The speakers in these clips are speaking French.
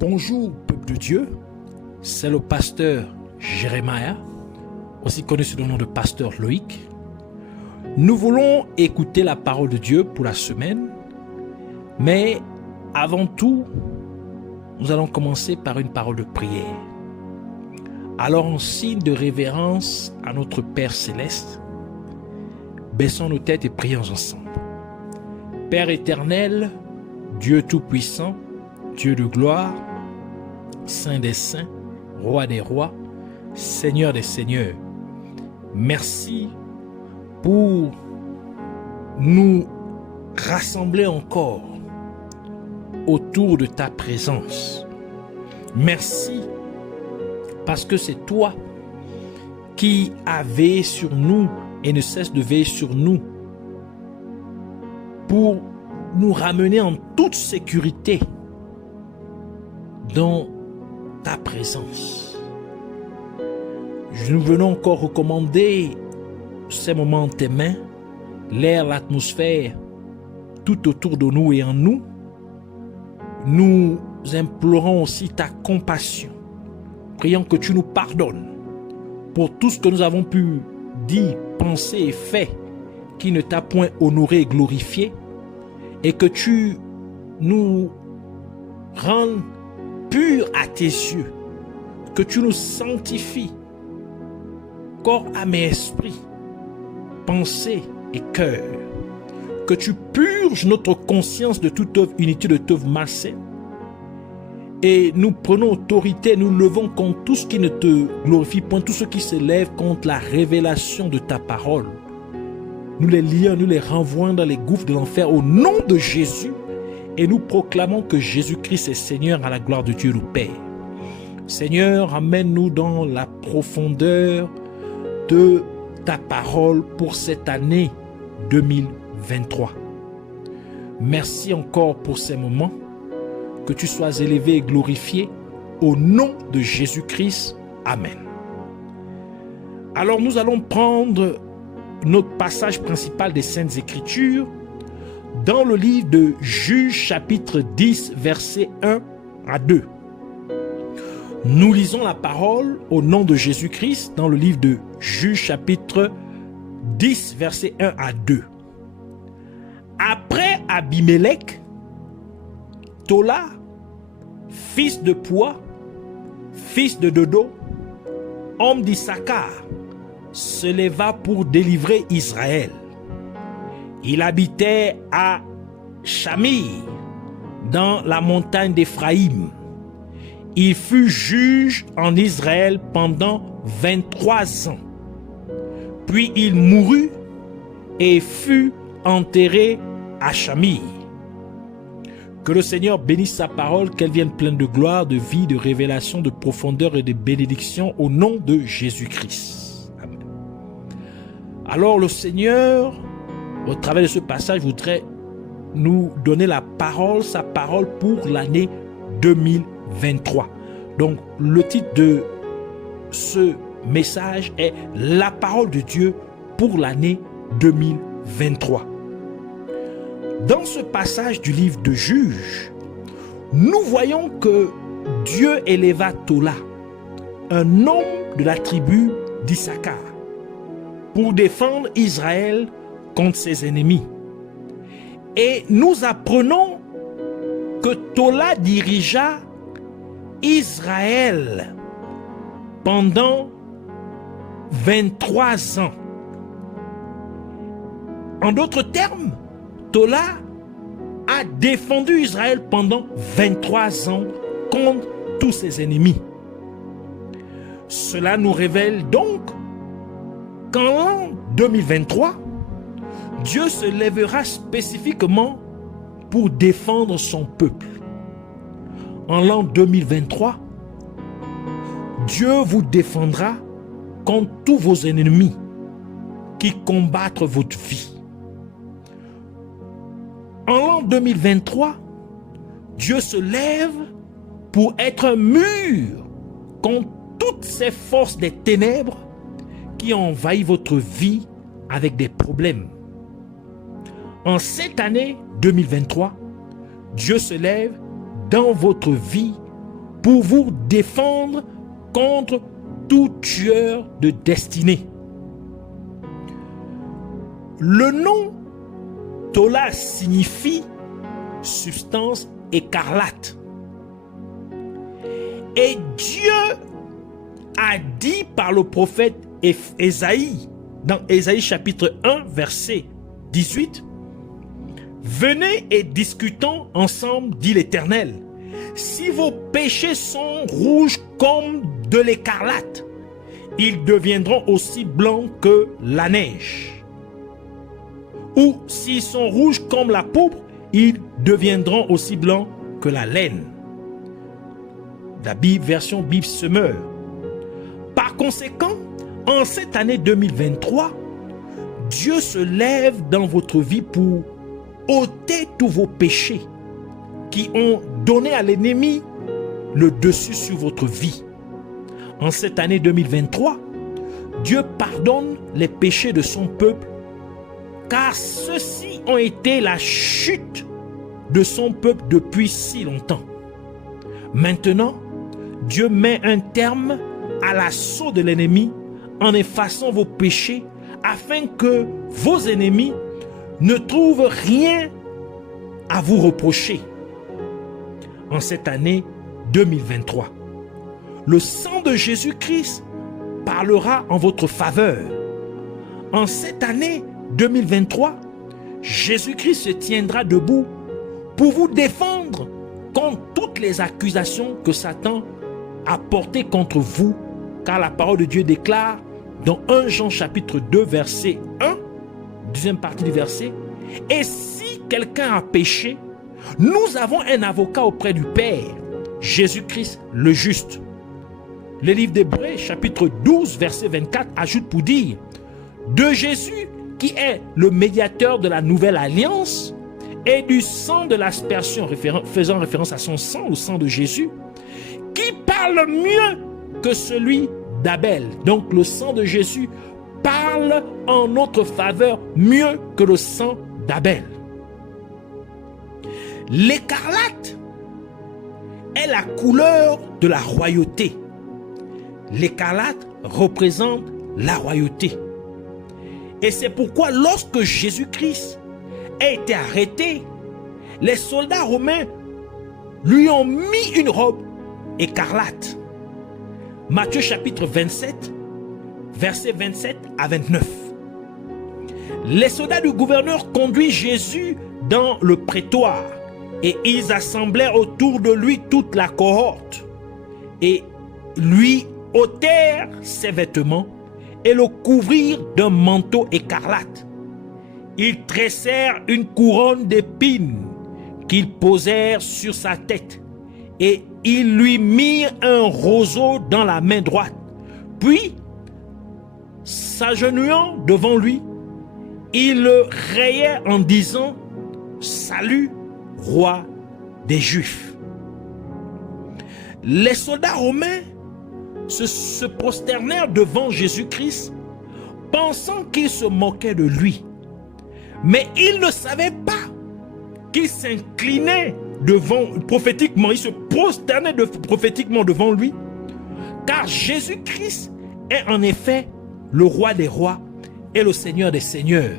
Bonjour peuple de Dieu, c'est le pasteur Jérémia, aussi connu sous le nom de pasteur Loïc. Nous voulons écouter la parole de Dieu pour la semaine, mais avant tout, nous allons commencer par une parole de prière. Alors en signe de révérence à notre Père Céleste, baissons nos têtes et prions ensemble. Père éternel, Dieu tout-puissant, Dieu de gloire, Saint des saints, Roi des rois, Seigneur des seigneurs, merci pour nous rassembler encore autour de ta présence. Merci parce que c'est toi qui as veillé sur nous et ne cesse de veiller sur nous pour nous ramener en toute sécurité dans ta présence. Nous venons encore recommander ces moments en tes mains, l'air, l'atmosphère, tout autour de nous et en nous. Nous implorons aussi ta compassion. Prions que tu nous pardonnes pour tout ce que nous avons pu dire, penser et faire qui ne t'a point honoré et glorifié, et que tu nous rendes purs à tes yeux, que tu nous sanctifies, corps, âme et esprit, pensée et cœur, que tu purges notre conscience de toute œuvre inutile, de toute œuvre malsaine, et nous prenons autorité, nous levons contre tout ce qui ne te glorifie point, tout ce qui se lève contre la révélation de ta parole. Nous les lions, nous les renvoyons dans les gouffres de l'enfer au nom de Jésus, et nous proclamons que Jésus-Christ est Seigneur à la gloire de Dieu le Père. Seigneur, amène-nous dans la profondeur de ta parole pour cette année 2023. Merci encore pour ces moments. Que tu sois élevé et glorifié au nom de Jésus-Christ. Amen. Alors nous allons prendre notre passage principal des Saintes Écritures dans le livre de Juges chapitre 10 versets 1 à 2. Nous lisons la parole au nom de Jésus-Christ dans le livre de Juges chapitre 10 versets 1 à 2. Après Abimelech, Tola, fils de Poua, fils de Dodo, homme d'Issachar, se leva pour délivrer Israël. Il habitait à Shamir, dans la montagne d'Éphraïm. Il fut juge en Israël pendant 23 ans. Puis il mourut et fut enterré à Shamir. Que le Seigneur bénisse sa parole, qu'elle vienne pleine de gloire, de vie, de révélation, de profondeur et de bénédiction au nom de Jésus-Christ. Amen. Alors le Seigneur, au travers de ce passage, voudrait nous donner la parole, sa parole pour l'année 2023. Donc le titre de ce message est la parole de Dieu pour l'année 2023. Dans ce passage du livre de Juges, nous voyons que Dieu éleva Tola, un homme de la tribu d'Issachar, pour défendre Israël contre ses ennemis. Et nous apprenons que Tola dirigea Israël pendant 23 ans. En d'autres termes, Tola a défendu Israël pendant 23 ans contre tous ses ennemis. Cela nous révèle donc qu'en l'an 2023, Dieu se lèvera spécifiquement pour défendre son peuple. En l'an 2023, Dieu vous défendra contre tous vos ennemis qui combattent votre vie. En l'an 2023, Dieu se lève pour être un mur contre toutes ces forces des ténèbres qui ont envahi votre vie avec des problèmes. En cette année 2023, Dieu se lève dans votre vie pour vous défendre contre tout tueur de destinée. Le nom Tola signifie substance écarlate. Et Dieu a dit par le prophète Ésaïe, dans Ésaïe chapitre 1, verset 18, « Venez et discutons ensemble, dit l'Éternel. Si vos péchés sont rouges comme de l'écarlate, ils deviendront aussi blancs que la neige. Ou s'ils sont rouges comme la pourpre, ils deviendront aussi blancs que la laine. » La version Bible Semeur. Par conséquent, en cette année 2023, Dieu se lève dans votre vie pour ôter tous vos péchés qui ont donné à l'ennemi le dessus sur votre vie. En cette année 2023, Dieu pardonne les péchés de son peuple, car ceux-ci ont été la chute de son peuple depuis si longtemps. Maintenant, Dieu met un terme à l'assaut de l'ennemi en effaçant vos péchés afin que vos ennemis ne trouvent rien à vous reprocher. En cette année 2023, le sang de Jésus-Christ parlera en votre faveur. En cette année 2023, Jésus-Christ se tiendra debout pour vous défendre contre toutes les accusations que Satan a portées contre vous, car la parole de Dieu déclare dans 1 Jean chapitre 2 verset 1, deuxième partie du verset, « Et si quelqu'un a péché, nous avons un avocat auprès du Père, Jésus-Christ le juste. » Le livre d'Hébreux chapitre 12 verset 24 ajoute pour dire « De Jésus qui est le médiateur de la nouvelle alliance et du sang de l'aspersion, faisant référence à son sang, au sang de Jésus, qui parle mieux que celui d'Abel. » Donc le sang de Jésus parle en notre faveur mieux que le sang d'Abel. L'écarlate est la couleur de la royauté. L'écarlate représente la royauté. Et c'est pourquoi lorsque Jésus-Christ a été arrêté, les soldats romains lui ont mis une robe écarlate. Matthieu chapitre 27, versets 27 à 29. Les soldats du gouverneur conduisent Jésus dans le prétoire et ils assemblèrent autour de lui toute la cohorte et lui ôtèrent ses vêtements et le couvrirent d'un manteau écarlate. Ils tressèrent une couronne d'épines qu'ils posèrent sur sa tête et ils lui mirent un roseau dans la main droite. Puis, s'agenouillant devant lui, ils le rayaient en disant « Salut, roi des Juifs ». Les soldats romains se prosternèrent devant Jésus-Christ, pensant qu'il se moquait de lui. Mais ils ne savaient pas qu'il s'inclinait prophétiquement, il se prosternait prophétiquement devant lui, car Jésus-Christ est en effet le roi des rois et le Seigneur des seigneurs,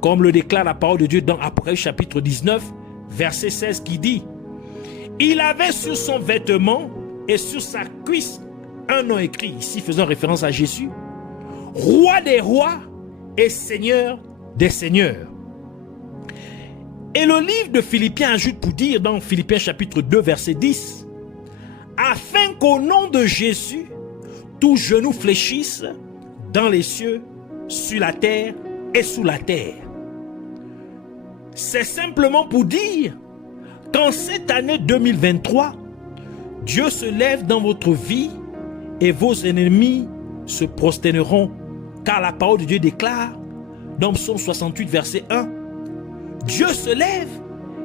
comme le déclare la parole de Dieu dans Apocalypse chapitre 19, verset 16 qui dit « Il avait sur son vêtement et sur sa cuisse un nom écrit, ici faisant référence à Jésus, roi des rois et Seigneur des seigneurs. » Et le livre de Philippiens ajoute pour dire dans Philippiens chapitre 2 verset 10 « Afin qu'au nom de Jésus, tout genou fléchisse dans les cieux, sur la terre et sous la terre. » C'est simplement pour dire qu'en cette année 2023, Dieu se lève dans votre vie et vos ennemis se prosterneront, car la parole de Dieu déclare dans Psaume 68 verset 1, Dieu se lève,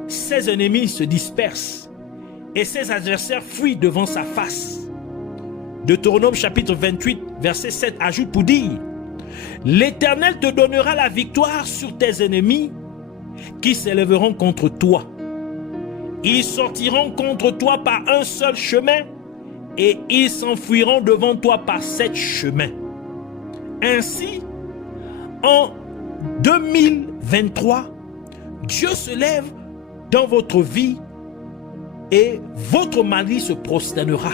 ses ennemis se dispersent et ses adversaires fuient devant sa face. Deutéronome chapitre 28 verset 7 ajoute pour dire, l'Éternel te donnera la victoire sur tes ennemis qui s'élèveront contre toi. Ils sortiront contre toi par un seul chemin et ils s'enfuiront devant toi par 7 chemins. Ainsi, en 2023, Dieu se lève dans votre vie et votre mari se prosternera.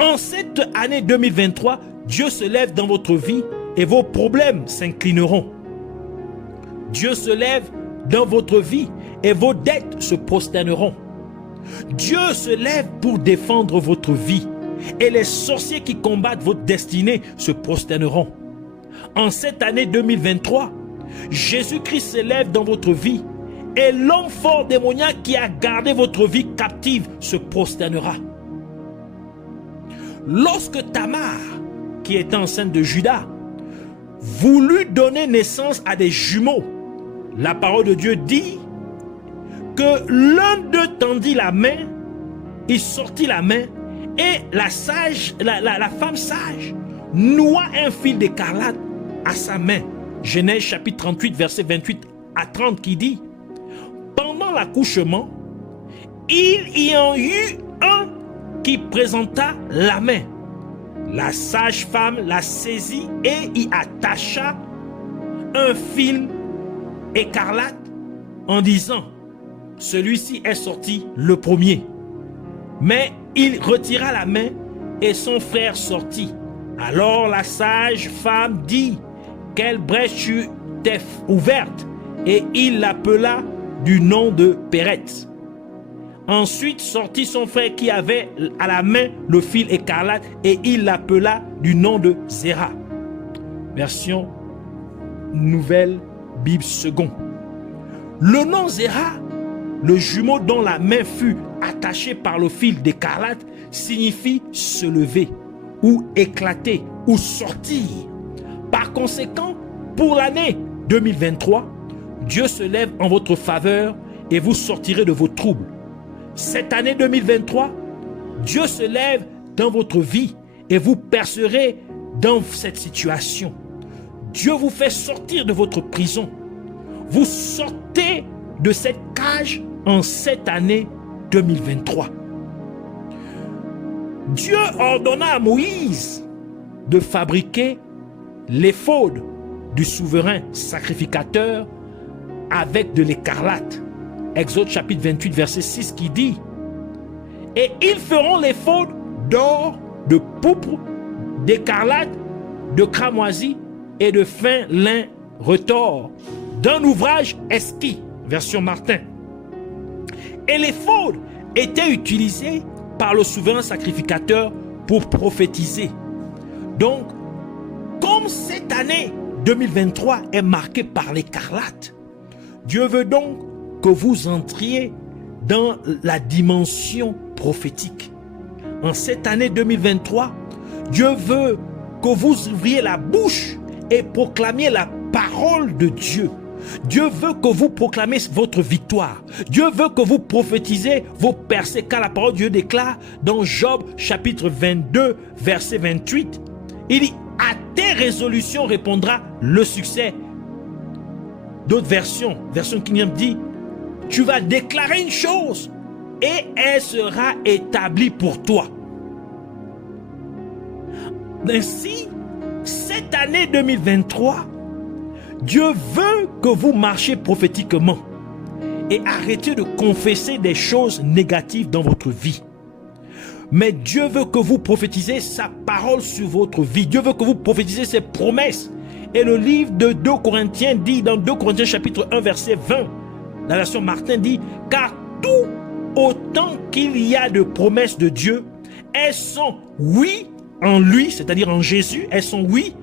En cette année 2023, Dieu se lève dans votre vie et vos problèmes s'inclineront. Dieu se lève dans votre vie et vos dettes se prosterneront. Dieu se lève pour défendre votre vie et les sorciers qui combattent votre destinée se prosterneront. En cette année 2023, Jésus-Christ se lève dans votre vie et l'homme fort démoniaque qui a gardé votre vie captive se prosternera. Lorsque Tamar, qui était enceinte de Juda, voulut donner naissance à des jumeaux, la parole de Dieu dit que l'un d'eux tendit la main, il sortit la main et la femme sage noua un fil d'écarlate à sa main. Genèse chapitre 38 verset 28 à 30 qui dit: pendant l'accouchement, il y en eut un qui présenta la main. La sage-femme la saisit et y attacha un fil écarlate en disant: celui-ci est sorti le premier. Mais il retira la main et son frère sortit. Alors la sage-femme dit: quelle brèche t'est ouverte? Et il l'appela du nom de Péretz. Ensuite sortit son frère qui avait à la main le fil écarlate et il l'appela du nom de Zéra. Version Nouvelle Bible Second. Le nom Zéra, le jumeau dont la main fut attachée par le fil d'écarlate, signifie se lever ou éclater ou sortir. Par conséquent, pour l'année 2023, Dieu se lève en votre faveur et vous sortirez de vos troubles. Cette année 2023, Dieu se lève dans votre vie et vous percerez dans cette situation. Dieu vous fait sortir de votre prison. Vous sortez de cette cage en cette année 2023. Dieu ordonna à Moïse de fabriquer l'éphod du souverain sacrificateur avec de l'écarlate. Exode chapitre 28 verset 6 qui dit: et ils feront l'éphod d'or, de pourpre, d'écarlate, de cramoisi et de fin lin retors, d'un ouvrage esquis, version Martin. Et l'éphod était utilisé par le souverain sacrificateur pour prophétiser. Donc, comme cette année 2023 est marquée par l'écarlate, Dieu veut donc que vous entriez dans la dimension prophétique. En cette année 2023, Dieu veut que vous ouvriez la bouche et proclamiez la parole de Dieu. Dieu veut que vous proclamiez votre victoire. Dieu veut que vous prophétisez vos percées, car la parole de Dieu déclare dans Job chapitre 22 verset 28, il dit: à tes résolutions répondra le succès. D'autres versions King James dit: tu vas déclarer une chose et elle sera établie pour toi. Ainsi, cette année 2023, Dieu veut que vous marchiez prophétiquement et arrêtez de confesser des choses négatives dans votre vie. Mais Dieu veut que vous prophétisez sa parole sur votre vie. Dieu veut que vous prophétisez ses promesses. Et le livre de 2 Corinthiens dit, dans 2 Corinthiens chapitre 1 verset 20, la version Martin dit: car tout autant qu'il y a de promesses de Dieu, elles sont oui en lui, c'est-à-dire en Jésus, elles sont oui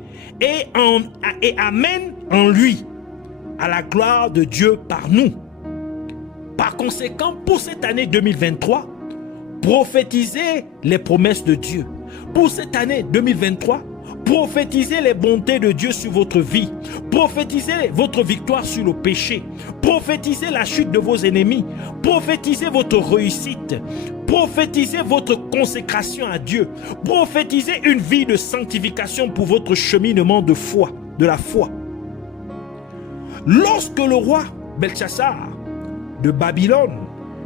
et amen en lui, à la gloire de Dieu par nous. Par conséquent, pour cette année 2023, prophétisez les promesses de Dieu. Pour cette année 2023, prophétisez les bontés de Dieu sur votre vie. Prophétisez votre victoire sur le péché. Prophétisez la chute de vos ennemis. Prophétisez votre réussite. Prophétisez votre consécration à Dieu. Prophétisez une vie de sanctification pour votre cheminement de foi, de la foi. Lorsque le roi Belchassar de Babylone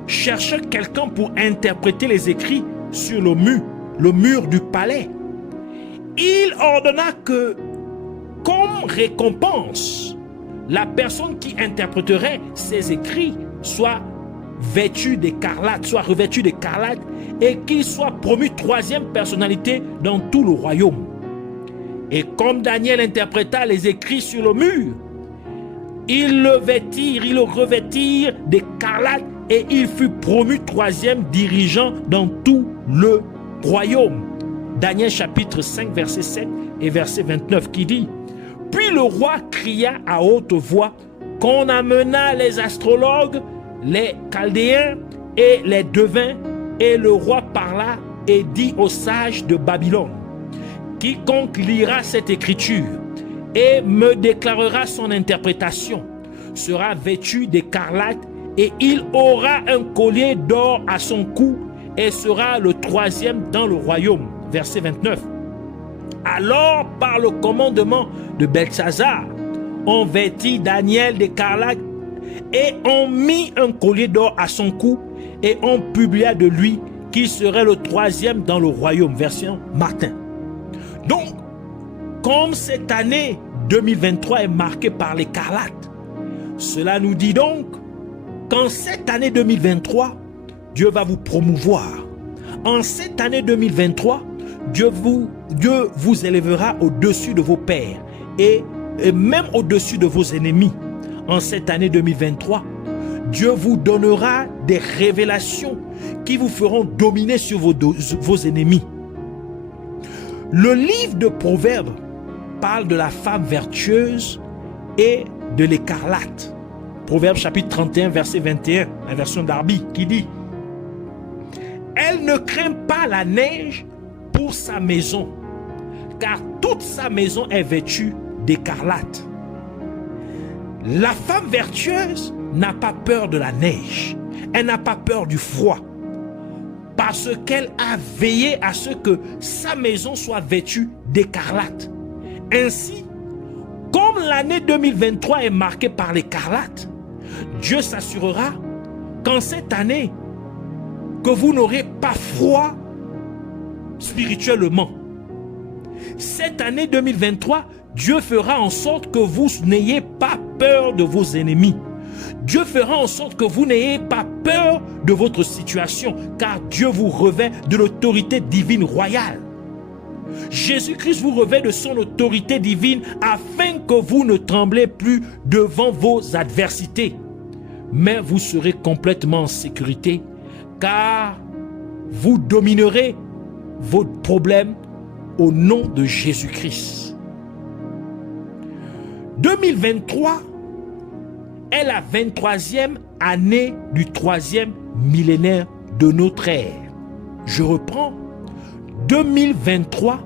cherchait quelqu'un pour interpréter les écrits sur le mur du palais. Il ordonna que, comme récompense, la personne qui interpréterait ces écrits soit vêtue d'écarlate, soit revêtue d'écarlate, et qu'il soit promu troisième personnalité dans tout le royaume. Et comme Daniel interpréta les écrits sur le mur, ils le revêtirent d'écarlate et il fut promu troisième dirigeant dans tout le royaume. Daniel chapitre 5 verset 7 et verset 29 qui dit: Puis le roi cria à haute voix qu'on amena les astrologues, les chaldéens et les devins, et le roi parla et dit aux sages de Babylone: Quiconque lira cette écriture et me déclarera son interprétation sera vêtu d'écarlate et il aura un collier d'or à son cou et sera le troisième dans le royaume. Verset 29. Alors, par le commandement de Belshazar, on vêtit Daniel d'écarlate et on mit un collier d'or à son cou et on publia de lui qu'il serait le troisième dans le royaume. Version Martin. Donc, comme cette année 2023 est marquée par l'écarlate, cela nous dit donc qu'en cette année 2023, Dieu va vous promouvoir. En cette année 2023, Dieu vous élèvera au-dessus de vos pères et même au-dessus de vos ennemis. En cette année 2023, Dieu vous donnera des révélations qui vous feront dominer sur vos ennemis. Le livre de Proverbes parle de la femme vertueuse et de l'écarlate. Proverbes chapitre 31 verset 21, la version Darby, qui dit: Elle ne craint pas la neige pour sa maison, car toute sa maison est vêtue d'écarlate. La femme vertueuse n'a pas peur de la neige, elle n'a pas peur du froid, parce qu'elle a veillé à ce que sa maison soit vêtue d'écarlate. Ainsi, comme l'année 2023 est marquée par l'écarlate, Dieu s'assurera qu'en cette année, que vous n'aurez pas froid spirituellement. Cette année 2023, Dieu fera en sorte que vous n'ayez pas peur de vos ennemis. Dieu fera en sorte que vous n'ayez pas peur de votre situation, car Dieu vous revêt de l'autorité divine royale. Jésus-Christ vous revêt de son autorité divine afin que vous ne tremblez plus devant vos adversités, mais vous serez complètement en sécurité, car vous dominerez vos problèmes au nom de Jésus-Christ. 2023 est la 23e année du 3e millénaire de notre ère. Je reprends. 2023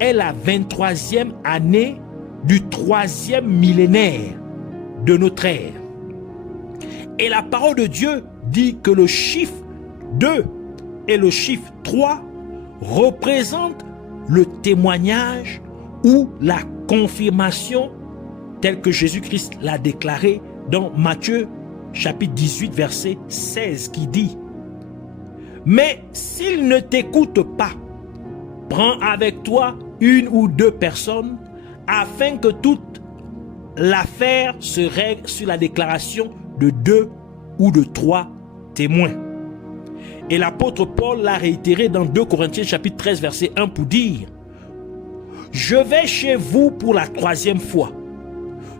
est la 23e année du 3e millénaire de notre ère. Et la parole de Dieu dit que le chiffre 2 et le chiffre 3 représentent le témoignage ou la confirmation tel que Jésus-Christ l'a déclaré dans Matthieu chapitre 18 verset 16 qui dit: Mais s'il ne t'écoute pas, prends avec toi une ou deux personnes afin que toute l'affaire se règle sur la déclaration de 2 ou de 3 témoins. Et l'apôtre Paul l'a réitéré dans 2 Corinthiens chapitre 13 verset 1 pour dire: Je vais chez vous pour la 3e fois.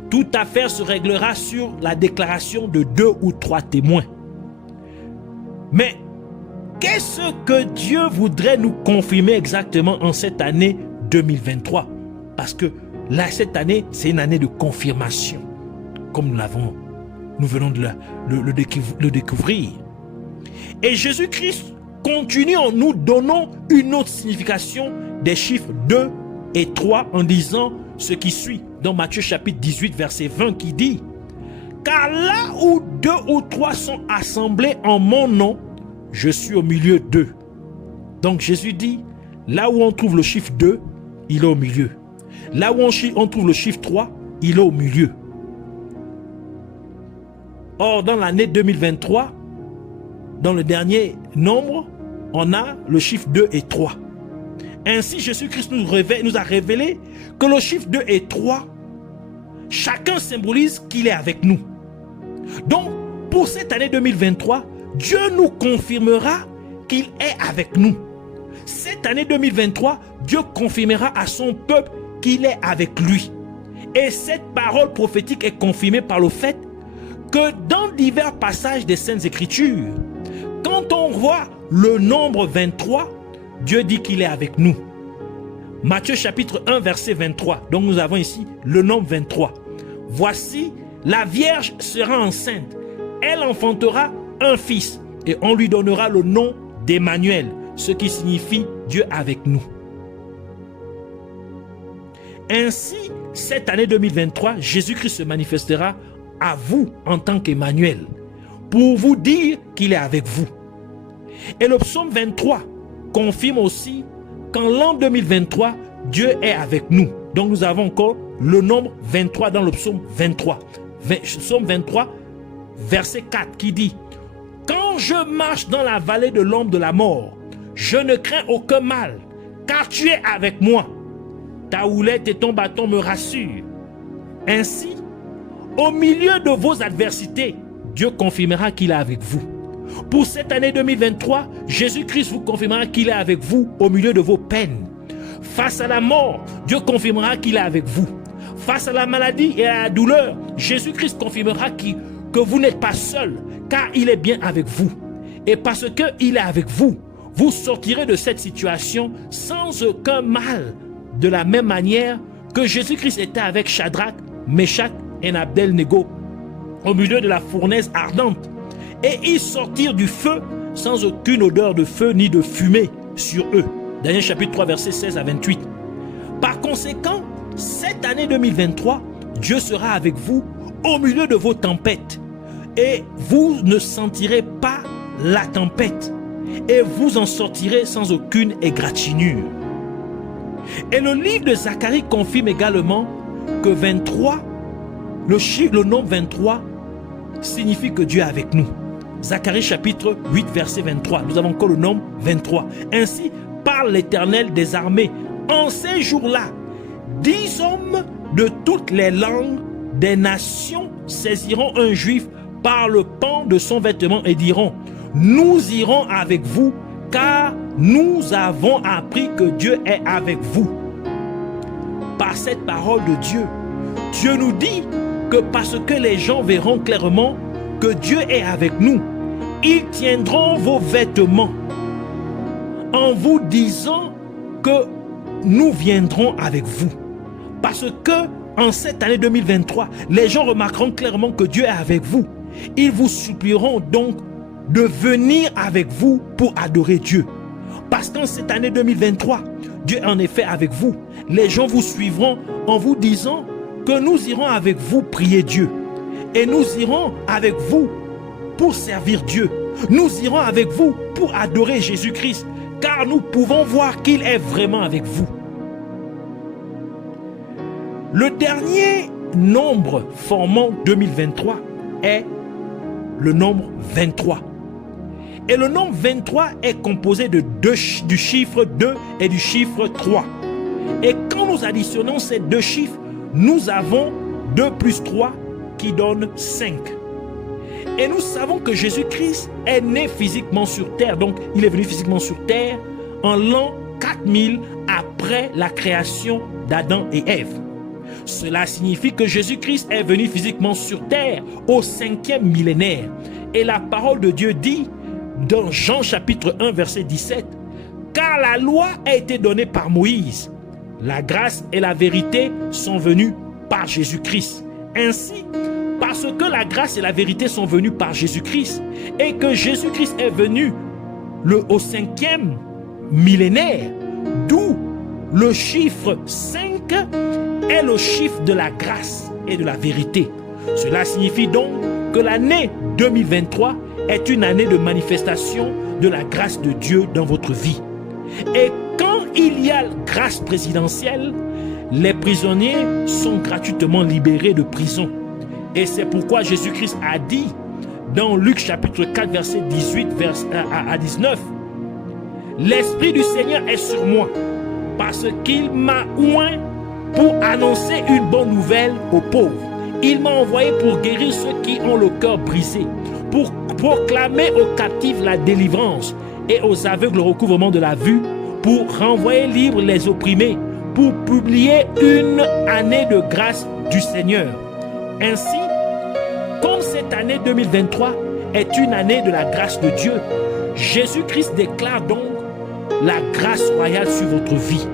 Toute affaire se réglera sur la déclaration de 2 ou 3 témoins. Mais qu'est-ce que Dieu voudrait nous confirmer exactement en cette année 2023? Parce que là, cette année, c'est une année de confirmation, comme nous venons de le découvrir. Et Jésus-Christ continue en nous donnant une autre signification des chiffres 2 et 3 en disant ce qui suit dans Matthieu chapitre 18 verset 20 qui dit: Car là où 2 ou 3 sont assemblés en mon nom, je suis au milieu d'eux. Donc Jésus dit, là où on trouve le chiffre 2, il est au milieu. Là où on trouve le chiffre 3, il est au milieu. Or, dans l'année 2023, dans le dernier nombre, on a le chiffre 2 et 3. Ainsi, Jésus-Christ nous a révélé que le chiffre 2 et 3, chacun symbolise qu'il est avec nous. Donc, pour cette année 2023, Dieu nous confirmera qu'il est avec nous. Cette année 2023, Dieu confirmera à son peuple qu'il est avec lui. Et cette parole prophétique est confirmée par le fait que dans divers passages des Saintes Écritures, quand on voit le nombre 23, Dieu dit qu'il est avec nous. Matthieu chapitre 1 verset 23. Donc nous avons ici le nombre 23. Voici, la Vierge sera enceinte. Elle enfantera un fils et on lui donnera le nom d'Emmanuel, ce qui signifie Dieu avec nous. Ainsi, cette année 2023, Jésus-Christ se manifestera à vous en tant qu'Emmanuel pour vous dire qu'il est avec vous. Et le psaume 23 confirme aussi qu'en l'an 2023, Dieu est avec nous. Donc nous avons encore le nombre 23 dans le psaume 23. Psaume 23, verset 4 qui dit: quand je marche dans la vallée de l'ombre de la mort, je ne crains aucun mal, car tu es avec moi. Ta houlette et ton bâton me rassurent. Ainsi, au milieu de vos adversités, Dieu confirmera qu'il est avec vous. Pour cette année 2023, Jésus-Christ vous confirmera qu'il est avec vous au milieu de vos peines. Face à la mort, Dieu confirmera qu'il est avec vous. Face à la maladie et à la douleur, Jésus-Christ confirmera que vous n'êtes pas seul, car il est bien avec vous. Et parce qu'il est avec vous, vous sortirez de cette situation sans aucun mal, de la même manière que Jésus-Christ était avec Shadrach, Meshach et Abednego au milieu de la fournaise ardente. Et ils sortirent du feu sans aucune odeur de feu ni de fumée sur eux. Daniel chapitre 3 versets 16 à 28. Par conséquent, cette année 2023, Dieu sera avec vous au milieu de vos tempêtes. Et vous ne sentirez pas la tempête. Et vous en sortirez sans aucune égratignure. Et le livre de Zacharie confirme également que 23, le nombre 23 signifie que Dieu est avec nous. Zacharie chapitre 8 verset 23. Nous avons encore le nombre 23. Ainsi parle l'Éternel des armées. En ces jours-là, 10 hommes de toutes les langues des nations saisiront un juif par le pan de son vêtement et diront: nous irons avec vous, car nous avons appris que Dieu est avec vous. Par cette parole de Dieu, Dieu nous dit que parce que les gens verront clairement que Dieu est avec nous, ils tiendront vos vêtements en vous disant que nous viendrons avec vous. Parce que en cette année 2023, les gens remarqueront clairement que Dieu est avec vous. Ils vous supplieront donc de venir avec vous pour adorer Dieu. Parce qu'en cette année 2023, Dieu est en effet avec vous. Les gens vous suivront en vous disant que nous irons avec vous prier Dieu. Et nous irons avec vous pour servir Dieu. Nous irons avec vous pour adorer Jésus-Christ, car nous pouvons voir qu'il est vraiment avec vous. Le dernier nombre formant 2023 est le nombre 23. Et le nombre 23 est composé du chiffre 2 et du chiffre 3. Et quand nous additionnons ces deux chiffres, nous avons 2 plus 3 qui donne 5. Et nous savons que Jésus-Christ est né physiquement sur terre. Donc il est venu physiquement sur terre en l'an 4000 après la création d'Adam et Ève. Cela signifie que Jésus-Christ est venu physiquement sur terre au 5e millénaire. Et la parole de Dieu dit dans Jean chapitre 1 verset 17: car la loi a été donnée par Moïse, la grâce et la vérité sont venues par Jésus-Christ. Ainsi, parce que la grâce et la vérité sont venues par Jésus-Christ et que Jésus-Christ est venu au 5e millénaire, d'où le chiffre 5 est le chiffre de la grâce et de la vérité. Cela signifie donc que l'année 2023 est une année de manifestation de la grâce de Dieu dans votre vie. Et quand il y a grâce présidentielle, les prisonniers sont gratuitement libérés de prison. Et c'est pourquoi Jésus-Christ a dit dans Luc chapitre 4, verset 18 à 19. L'Esprit du Seigneur est sur moi, parce qu'il m'a oint pour annoncer une bonne nouvelle aux pauvres. Il m'a envoyé pour guérir ceux qui ont le cœur brisé, pour proclamer aux captifs la délivrance et aux aveugles le recouvrement de la vue, pour renvoyer libres les opprimés, pour publier une année de grâce du Seigneur. Ainsi, comme cette année 2023 est une année de la grâce de Dieu, Jésus-Christ déclare donc la grâce royale sur votre vie.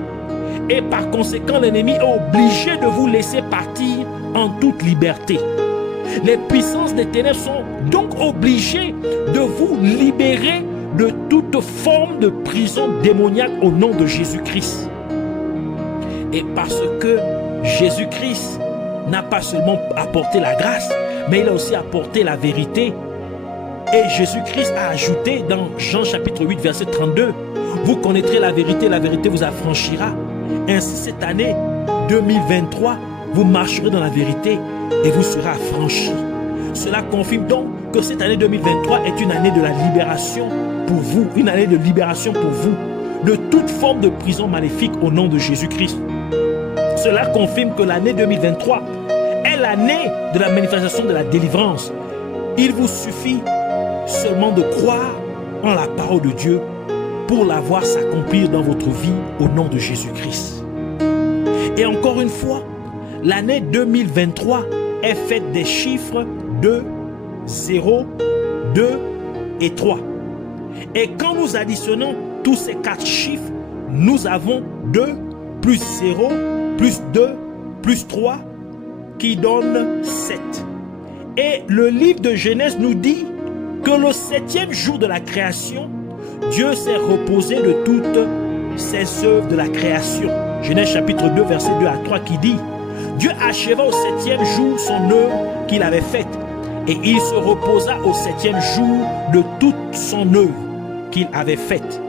Et par conséquent, l'ennemi est obligé de vous laisser partir en toute liberté. Les puissances des ténèbres sont donc obligées de vous libérer de toute forme de prison démoniaque au nom de Jésus-Christ. Et parce que Jésus-Christ n'a pas seulement apporté la grâce, mais il a aussi apporté la vérité. Et Jésus-Christ a ajouté dans Jean chapitre 8, verset 32, « Vous connaîtrez la vérité vous affranchira. » Ainsi, cette année 2023, vous marcherez dans la vérité et vous serez affranchis. Cela confirme donc que cette année 2023 est une année de la libération pour vous, une année de libération pour vous, de toute forme de prison maléfique au nom de Jésus-Christ. Cela confirme que l'année 2023 est l'année de la manifestation de la délivrance. Il vous suffit seulement de croire en la parole de Dieu pour la voir s'accomplir dans votre vie au nom de Jésus-Christ. Et encore une fois, l'année 2023 est faite des chiffres 2, 0, 2 et 3. Et quand nous additionnons tous ces 4 chiffres, nous avons 2 plus 0 plus 2 plus 3 qui donne 7. Et le livre de Genèse nous dit que le 7e jour de la création, Dieu s'est reposé de toutes ses œuvres de la création. Genèse chapitre 2, verset 2 à 3 qui dit: Dieu acheva au 7e jour son œuvre qu'il avait faite, et il se reposa au 7e jour de toute son œuvre qu'il avait faite.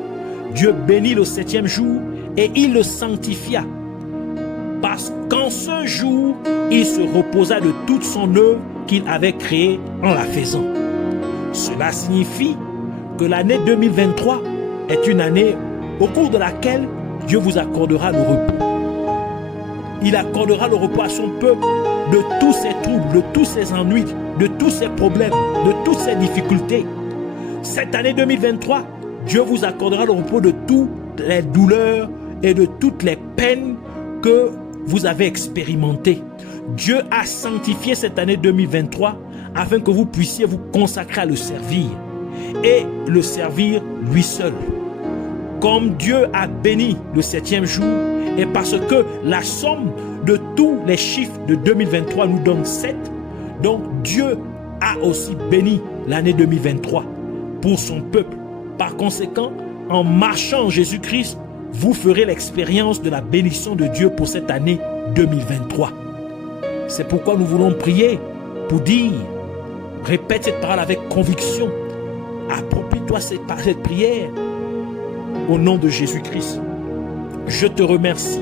Dieu bénit le 7e jour et il le sanctifia, parce qu'en ce jour, il se reposa de toute son œuvre qu'il avait créée en la faisant. Cela signifie que l'année 2023 est une année au cours de laquelle Dieu vous accordera le repos. Il accordera le repos à son peuple de tous ses troubles, de tous ses ennuis, de tous ses problèmes, de toutes ses difficultés. Cette année 2023, Dieu vous accordera le repos de toutes les douleurs et de toutes les peines que vous avez expérimentées. Dieu a sanctifié cette année 2023 afin que vous puissiez vous consacrer à le servir et le servir lui seul. Comme Dieu a béni le 7e jour, et parce que la somme de tous les chiffres de 2023 nous donne 7, donc Dieu a aussi béni l'année 2023 pour son peuple. Par conséquent, en marchant en Jésus-Christ, vous ferez l'expérience de la bénédiction de Dieu pour cette année 2023. C'est pourquoi nous voulons prier pour dire, répète cette parole avec conviction, approprie-toi cette prière au nom de Jésus-Christ. Je te remercie,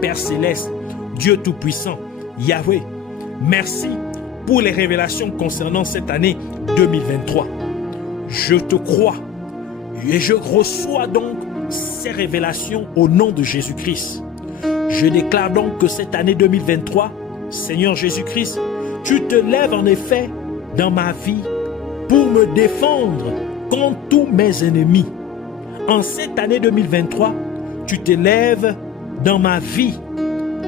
Père Céleste, Dieu Tout-Puissant, Yahweh. Merci pour les révélations concernant cette année 2023. Je te crois et je reçois donc ces révélations au nom de Jésus-Christ. Je déclare donc que cette année 2023, Seigneur Jésus-Christ, tu te lèves en effet dans ma vie pour me défendre contre tous mes ennemis. En cette année 2023, tu te lèves dans ma vie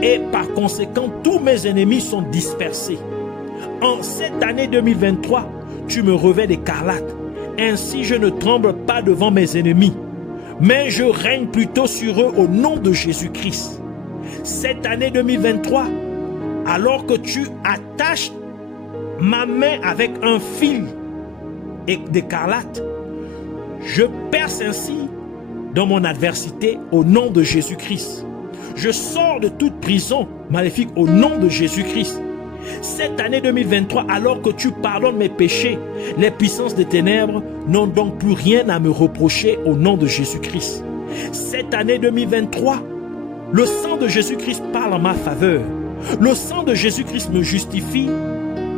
et par conséquent, tous mes ennemis sont dispersés. En cette année 2023, tu me revêts d'écarlate. Ainsi, je ne tremble pas devant mes ennemis, mais je règne plutôt sur eux au nom de Jésus-Christ. Cette année 2023, alors que tu attaches ma main avec un fil d'écarlate, je perce ainsi dans mon adversité au nom de Jésus-Christ. Je sors de toute prison maléfique au nom de Jésus-Christ. Cette année 2023, alors que tu pardonnes mes péchés, les puissances des ténèbres n'ont donc plus rien à me reprocher au nom de Jésus-Christ. Cette année 2023, le sang de Jésus-Christ parle en ma faveur. Le sang de Jésus-Christ me justifie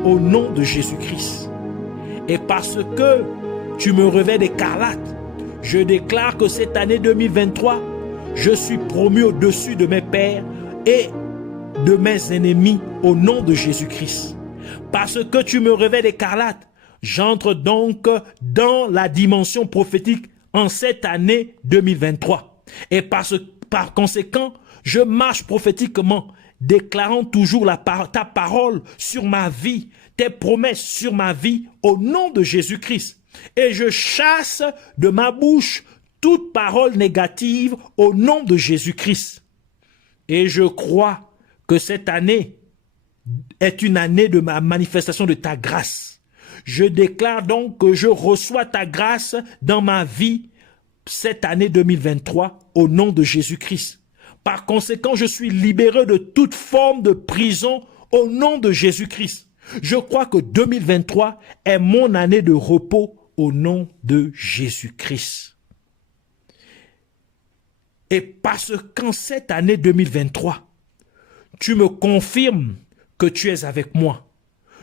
au nom de Jésus-Christ. Et parce que tu me revêts d'écarlate, je déclare que cette année 2023, je suis promu au-dessus de mes pères et de mes ennemis au nom de Jésus-Christ. Parce que tu me revêts d'écarlate, j'entre donc dans la dimension prophétique en cette année 2023. Et par conséquent, je marche prophétiquement, déclarant toujours ta parole sur ma vie, tes promesses sur ma vie au nom de Jésus-Christ. Et je chasse de ma bouche toute parole négative au nom de Jésus-Christ. Et je crois que cette année est une année de ma manifestation de ta grâce. Je déclare donc que je reçois ta grâce dans ma vie cette année 2023 au nom de Jésus-Christ. Par conséquent, je suis libéré de toute forme de prison au nom de Jésus-Christ. Je crois que 2023 est mon année de repos au nom de Jésus-Christ. Et parce qu'en cette année 2023, tu me confirmes que tu es avec moi.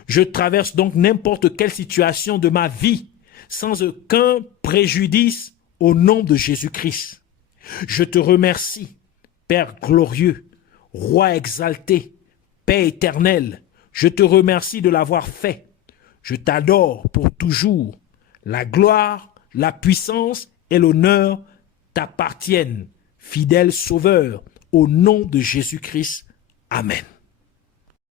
Je traverse donc n'importe quelle situation de ma vie sans aucun préjudice au nom de Jésus-Christ. Je te remercie, Père glorieux, Roi exalté, Paix éternelle. Je te remercie de l'avoir fait. Je t'adore pour toujours. La gloire, la puissance et l'honneur t'appartiennent, fidèle Sauveur, au nom de Jésus-Christ. Amen.